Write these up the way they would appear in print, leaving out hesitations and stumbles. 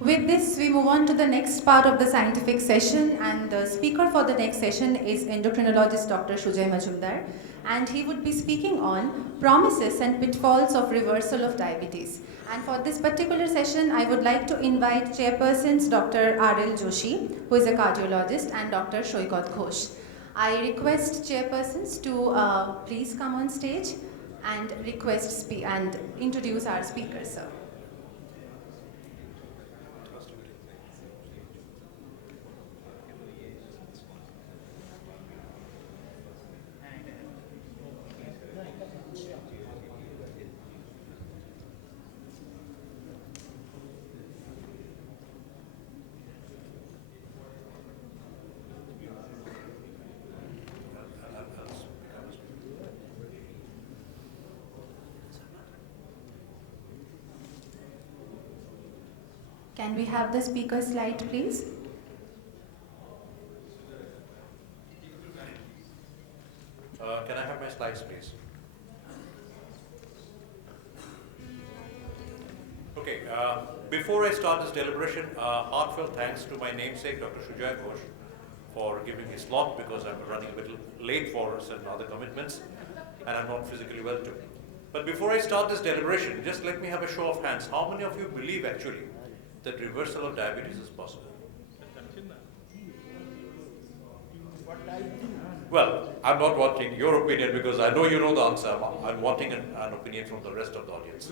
With this, we move on to the next part of the scientific session, and the speaker for the next session is endocrinologist Dr. Sanjay Majumdar, and he would be speaking on promises and pitfalls of reversal of diabetes. And for this particular session, I would like to invite chairpersons Dr. R.L. Joshi, who is a cardiologist, and Dr. Shoykot Ghosh. I request chairpersons to please come on stage and and introduce our speakers, sir. Can we have the speaker slide, please? Can I have my slides, please? Okay, before I start this deliberation, heartfelt thanks to my namesake, Dr. Sanjay Ghosh, for giving his slot because I'm running a little late for certain other commitments and I'm not physically well too. But before I start this deliberation, just let me have a show of hands. How many of you believe actually that reversal of diabetes is possible? Well, I'm not wanting your opinion because I know you know the answer. I'm wanting an opinion from the rest of the audience.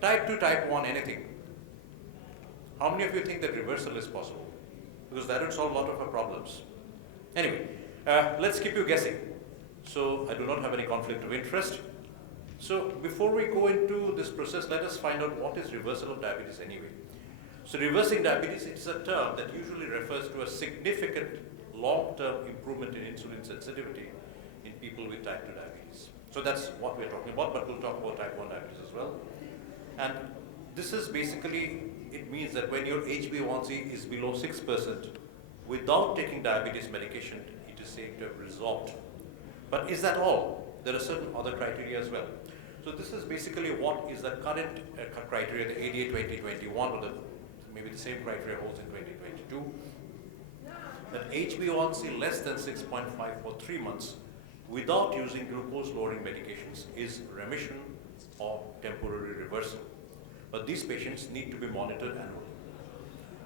Type 2, type 1, anything. How many of you think that reversal is possible? Because that would solve a lot of our problems. Anyway, let's keep you guessing. So I do not have any conflict of interest. So before we go into this process, let us find out what is reversal of diabetes anyway. So reversing diabetes is a term that usually refers to a significant long-term improvement in insulin sensitivity in people with type 2 diabetes. So that's what we're talking about, but we'll talk about type 1 diabetes as well. And this is basically, it means that when your HbA1c is below 6%, without taking diabetes medication, it is said to have resolved. But is that all? There are certain other criteria as well. So this is basically what is the current criteria, the ADA 2021, or maybe the same criteria holds in 2022. That HbA1c less than 6.5 for 3 months without using glucose-lowering medications is remission or temporary reversal. But these patients need to be monitored annually.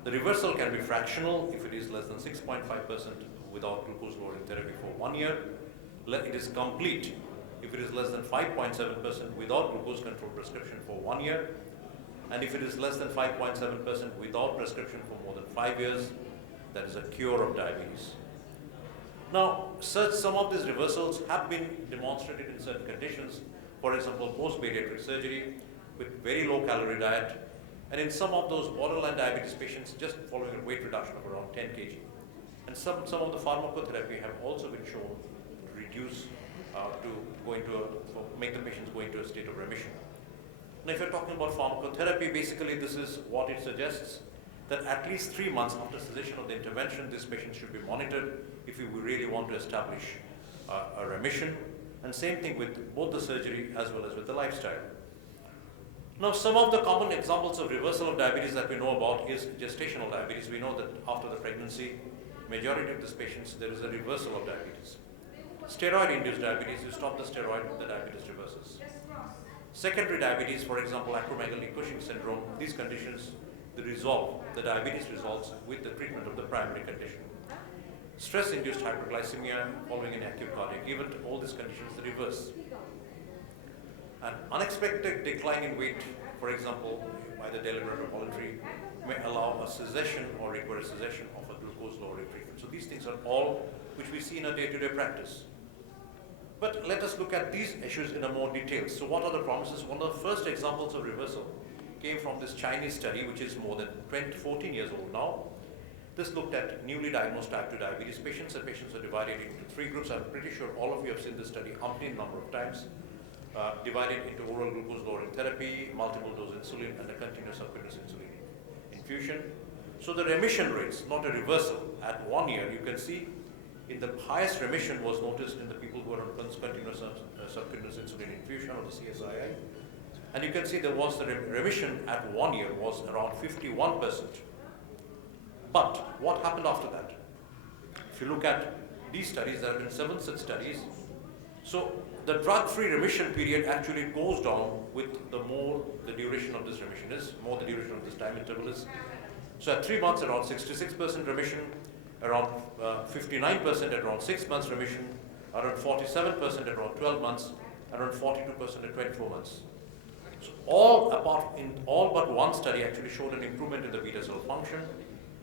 The reversal can be fractional if it is less than 6.5% without glucose-lowering therapy for 1 year. It is complete if it is less than 5.7% without glucose-controlled prescription for 1 year. And if it is less than 5.7% without prescription for more than 5 years, that is a cure of diabetes. Now, some of these reversals have been demonstrated in certain conditions. For example, post-bariatric surgery with very low calorie diet, and in some of those borderline diabetes patients just following a weight reduction of around 10 kg. And some of the pharmacotherapy have also been shown to reduce, make the patients go into a state of remission. Now, if you're talking about pharmacotherapy, basically this is what it suggests, that at least 3 months after cessation of the intervention, this patient should be monitored if we really want to establish a remission. And same thing with both the surgery as well as with the lifestyle. Now, some of the common examples of reversal of diabetes that we know about is gestational diabetes. We know that after the pregnancy, majority of these patients, there is a reversal of diabetes. Steroid-induced diabetes, you stop the steroid, the diabetes reverses. Secondary diabetes, for example, acromegaly, Cushing syndrome, these conditions, the diabetes resolves with the treatment of the primary condition. Stress-induced hyperglycemia following an acute cardiac event, all these conditions, the reverse. An unexpected decline in weight, for example, by the deliberate or voluntary, may allow a cessation or require a cessation of a glucose-lowering treatment. So these things are all which we see in our day-to-day practice. But let us look at these issues in a more detail. So what are the promises? One of the first examples of reversal came from this Chinese study, which is more than 14 years old now. This looked at newly diagnosed type 2 diabetes patients, and patients are divided into 3 groups. I'm pretty sure all of you have seen this study umpteen number of times. Divided into oral glucose-lowering therapy, multiple dose insulin, and a continuous subcutaneous insulin infusion. So the remission rates, not a reversal, at 1 year, you can see in the highest remission was noticed in the people who are on continuous subcutaneous insulin infusion or the CSII. And you can see there was the remission at 1 year was around 51%. But what happened after that? If you look at these studies, there have been 7 such studies. So the drug-free remission period actually goes down with the more the duration of this remission is, more the duration of this time interval is. So at 3 months, around 66% remission, around 59% at around 6 months remission, around 47% at around 12 months, around 42% at 24 months. So all but one study actually showed an improvement in the beta cell function,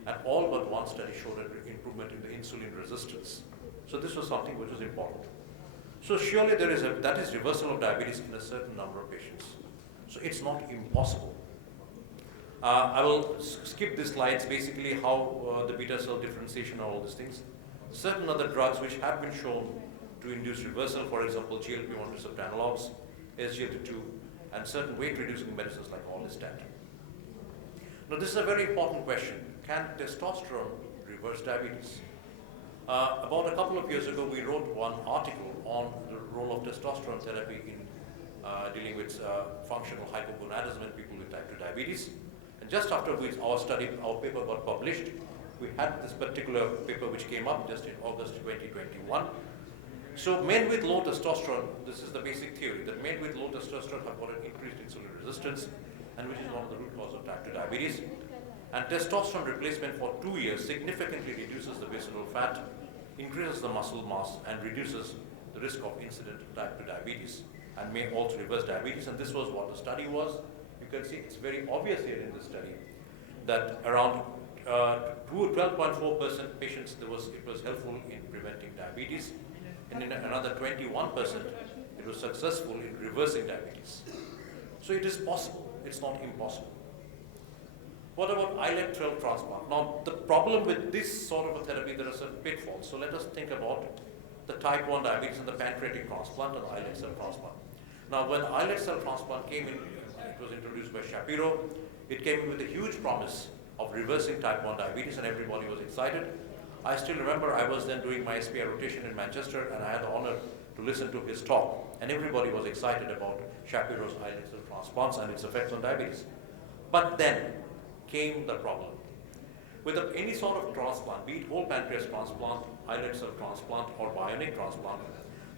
and all but one study showed an improvement in the insulin resistance. So this was something which was important. So surely that is reversal of diabetes in a certain number of patients. So it's not impossible. I will skip these slides, basically how the beta cell differentiation and all these things. Certain other drugs which have been shown to induce reversal, for example, GLP-1 receptor analogs, SGLT2, and certain weight-reducing medicines like orlistat. Now this is a very important question. Can testosterone reverse diabetes? About a couple of years ago, we wrote one article on the role of testosterone therapy in dealing with functional hypogonadism in people with type 2 diabetes. And just after our paper got published, we had this particular paper which came up just in August 2021. So men with low testosterone, this is the basic theory, that men with low testosterone have got an increased insulin resistance, and which is one of the root causes of type 2 diabetes. And testosterone replacement for 2 years significantly reduces the visceral fat, increases the muscle mass, and reduces the risk of incident type 2 diabetes, and may also reverse diabetes. And this was what the study was. You can see it's very obvious here in this study that around 12.4% patients it was helpful in preventing diabetes, and in another 21% it was successful in reversing diabetes. So it is possible, it's not impossible. What about islet cell transplant? Now the problem with this sort of a therapy, there are some pitfalls. So let us think about the type 1 diabetes and the pancreatic transplant and islet cell transplant. Now when islet cell transplant came in, it was introduced by Shapiro, it came in with a huge promise of reversing type 1 diabetes, and everybody was excited. I still remember I was then doing my SPI rotation in Manchester, and I had the honor to listen to his talk, and everybody was excited about Shapiro's islet cell transplants and its effects on diabetes. But then came the problem. With any sort of transplant, be it whole pancreas transplant, islet cell transplant, or bionic transplant,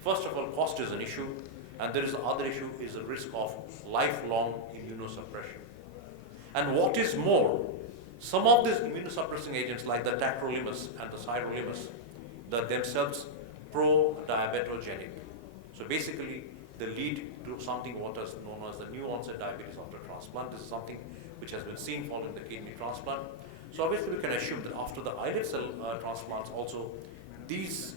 first of all, cost is an issue, and there is the other issue is the risk of lifelong immunosuppression. And what is more, some of these immunosuppressing agents like the tacrolimus and the sirolimus, they're themselves pro-diabetogenic. So basically, they lead to something what is known as the new onset diabetes after transplant. This is something which has been seen following the kidney transplant. So obviously we can assume that after the islet cell transplants also, these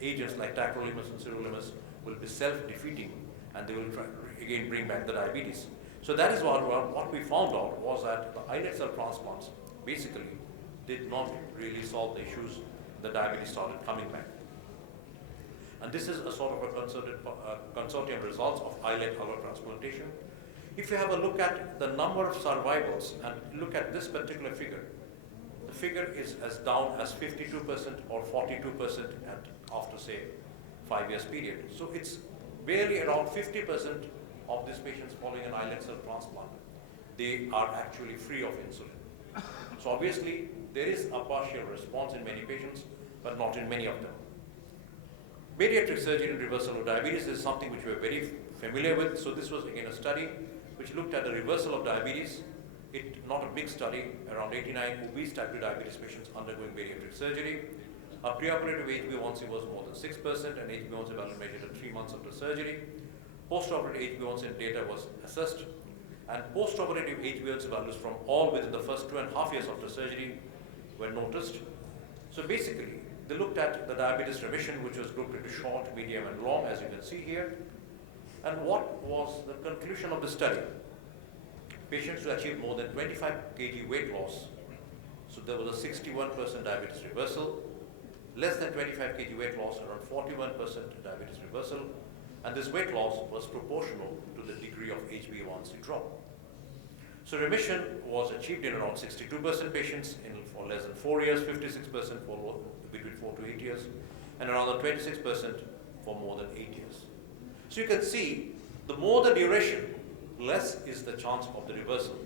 agents like tacrolimus and sirolimus will be self-defeating, and they will try, again bring back the diabetes. So that is what we found out was that the islet cell transplants basically did not really solve the issues. The diabetes started coming back. And this is a sort of a consortium results of islet allotransplantation. If you have a look at the number of survivals and look at this particular figure, the figure is as down as 52% or 42% after say 5 years period. So it's barely around 50% of these patients following an islet cell transplant, they are actually free of insulin. So obviously there is a partial response in many patients, but not in many of them. Bariatric surgery in reversal of diabetes is something which we are very familiar with. So this was again a study which looked at the reversal of diabetes. Not a big study, around 89 obese type 2 diabetes patients undergoing bariatric surgery. A preoperative HbA1c was more than 6%, and HbA1c value measured at 3 months after surgery. Postoperative HbA1c data was assessed, and postoperative HbA1c values from all within the first 2.5 years after surgery were noticed. So basically, they looked at the diabetes remission, which was grouped into short, medium, and long, as you can see here. And what was the conclusion of the study? Patients who achieved more than 25 kg weight loss, so there was a 61% diabetes reversal. Less than 25 kg weight loss, around 41% diabetes reversal. And this weight loss was proportional to the degree of HbA1c drop. So remission was achieved in around 62% patients for less than 4 years, 56% for between 4 to 8 years, and around 26% for more than 8 years. So you can see, the more the duration, less is the chance of the reversal.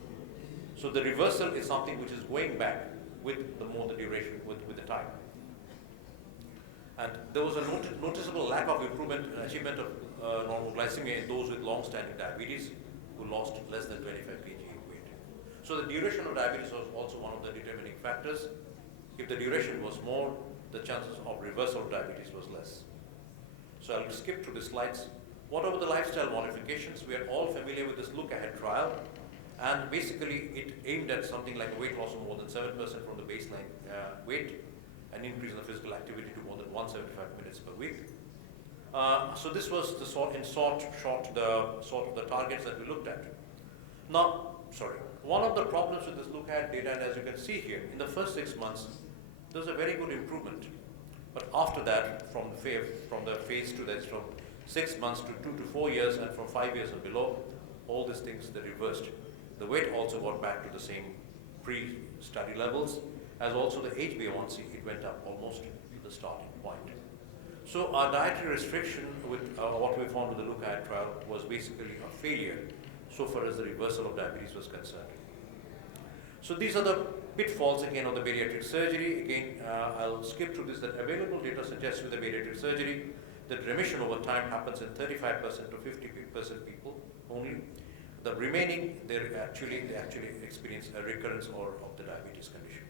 So the reversal is something which is going back with the more the duration, with the time. And there was a noticeable lack of improvement and achievement of normal glycemia in those with long-standing diabetes who lost less than 25 kg weight. So the duration of diabetes was also one of the determining factors. If the duration was more, the chances of reversal of diabetes was less. So I'll skip through the slides. What about the lifestyle modifications? We are all familiar with this look-ahead trial, and basically it aimed at something like a weight loss of more than 7% from the baseline weight, an increase in the physical activity to more than 175 minutes per week. So this was the sort of the targets that we looked at. Now, one of the problems with this look-ahead data, and as you can see here, in the first 6 months, there's a very good improvement. But after that, from the phase 2, that's from 6 months to 2 to 4 years, and from 5 years and below, all these things, they reversed. The weight also got back to the same pre-study levels, as also the HbA1c, it went up almost to the starting point. So our dietary restriction with what we found with the look-ahead trial was basically a failure so far as the reversal of diabetes was concerned. So these are the pitfalls again of the bariatric surgery. Again, I'll skip through this, that available data suggests with the bariatric surgery that remission over time happens in 35% to 50% people only. The remaining, they actually experience a recurrence of the diabetes condition.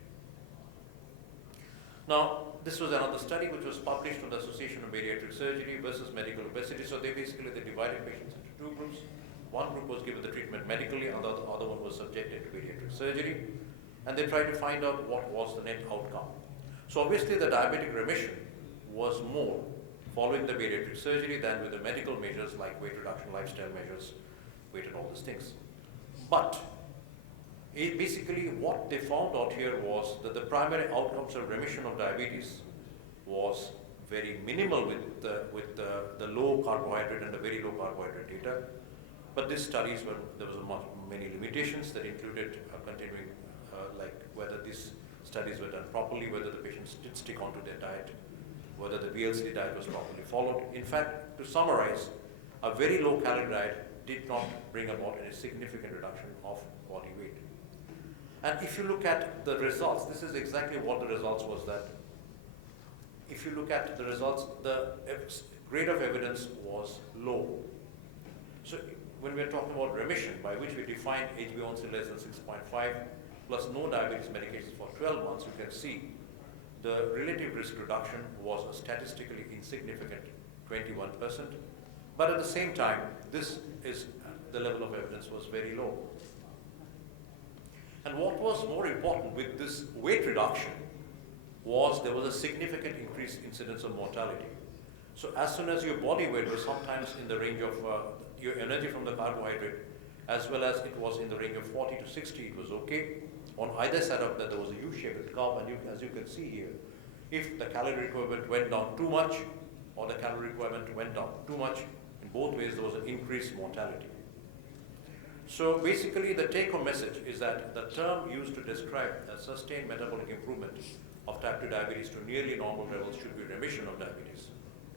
Now, this was another study which was published from the Association of Bariatric Surgery versus medical obesity. So they divided patients into two groups. One group was given the treatment medically, and the other one was subjected to bariatric surgery. And they tried to find out what was the net outcome. So obviously the diabetic remission was more following the bariatric surgery than with the medical measures like weight reduction, lifestyle measures, weight and all these things. But basically what they found out here was that the primary outcomes of remission of diabetes was very minimal with the low carbohydrate and the very low carbohydrate data. But these studies there was many limitations that included continuing, like whether these studies were done properly, whether the patients did stick onto their diet, whether the VLC diet was properly followed. In fact, to summarize, a very low calorie diet did not bring about any significant reduction of body weight. And if you look at the results, this is exactly what the results was, that if you look at the results, the grade of evidence was low. So when we are talking about remission, by which we define HbA1c less than 6.5 plus no diabetes medications for 12 months, you can see the relative risk reduction was a statistically insignificant 21%. But at the same time, the level of evidence was very low. And what was more important with this weight reduction was there was a significant increased incidence of mortality. So as soon as your body weight was sometimes in the range of your energy from the carbohydrate, as well as it was in the range of 40 to 60, it was okay. On either side of that, there was a U-shaped curve, and as you can see here, if the calorie requirement went down too much, or the calorie requirement went down too much, in both ways there was an increased mortality. So basically the take-home message is that the term used to describe a sustained metabolic improvement of type 2 diabetes to nearly normal levels should be remission of diabetes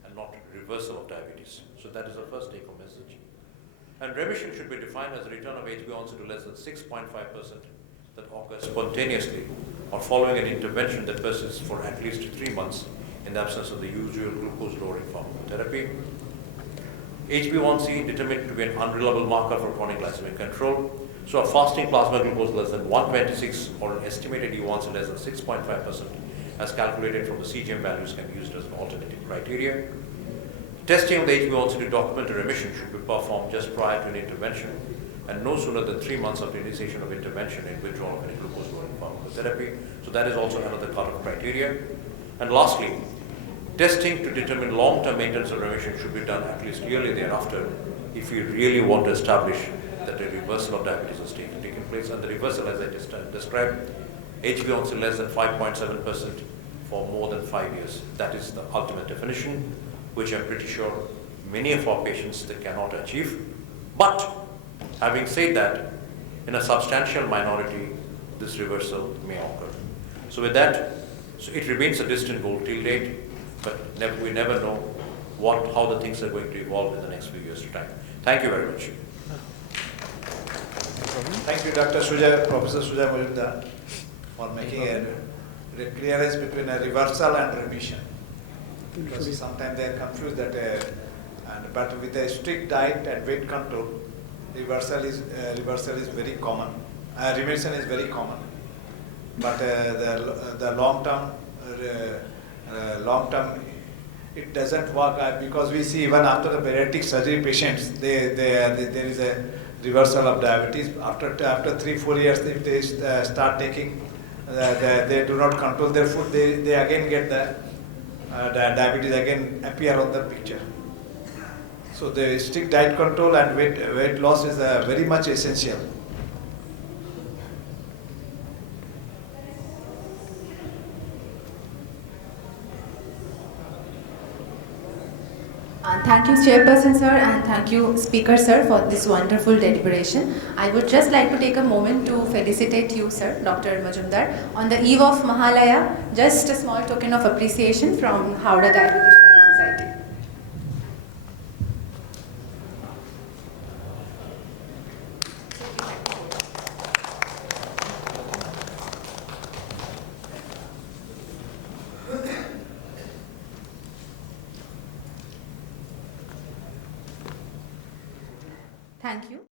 and not reversal of diabetes. So that is the first take-home message. And remission should be defined as a return of HbA1c to less than 6.5% that occurs spontaneously or following an intervention that persists for at least 3 months in the absence of the usual glucose-lowering pharmacotherapy. HbA1c determined to be an unreliable marker for chronic glycemic control. So a fasting plasma glucose less than 126 or an estimated HbA1c less than 6.5% as calculated from the CGM values can be used as an alternative criteria. Testing of the HbA1c to document a remission should be performed just prior to an intervention and no sooner than 3 months after initiation of intervention in withdrawal of any glucose-lowering pharmacotherapy. So that is also another cut-off criteria. And lastly, testing to determine long-term maintenance of remission should be done at least yearly thereafter if we really want to establish that a reversal of diabetes is taking place. And the reversal, as I just described, HbA1c less than 5.7% for more than 5 years. That is the ultimate definition, which I'm pretty sure many of our patients they cannot achieve. But having said that, in a substantial minority, this reversal may occur. So with that, so it remains a distant goal till date, but we never know how the things are going to evolve in the next few years' time. Thank you very much. Thank you, Dr. Sujay, Professor Sanjay Majumdar, for making a clearance between a reversal and remission. Because sometimes they are confused that, but with a strict diet and weight control, reversal is very common. Remission is very common, but the long term, it doesn't work because we see even after the bariatric surgery patients, there is a reversal of diabetes. After 3-4 years, if they start taking, they do not control their food, they again get the diabetes again appear on the picture. So the strict diet control and weight loss is very much essential. Thank you, Chairperson sir, and thank you, Speaker sir, for this wonderful deliberation. I would just like to take a moment to felicitate you, sir, Dr. Majumdar, on the eve of Mahalaya. Just a small token of appreciation from Howrah Diabetes Study Society. Thank you.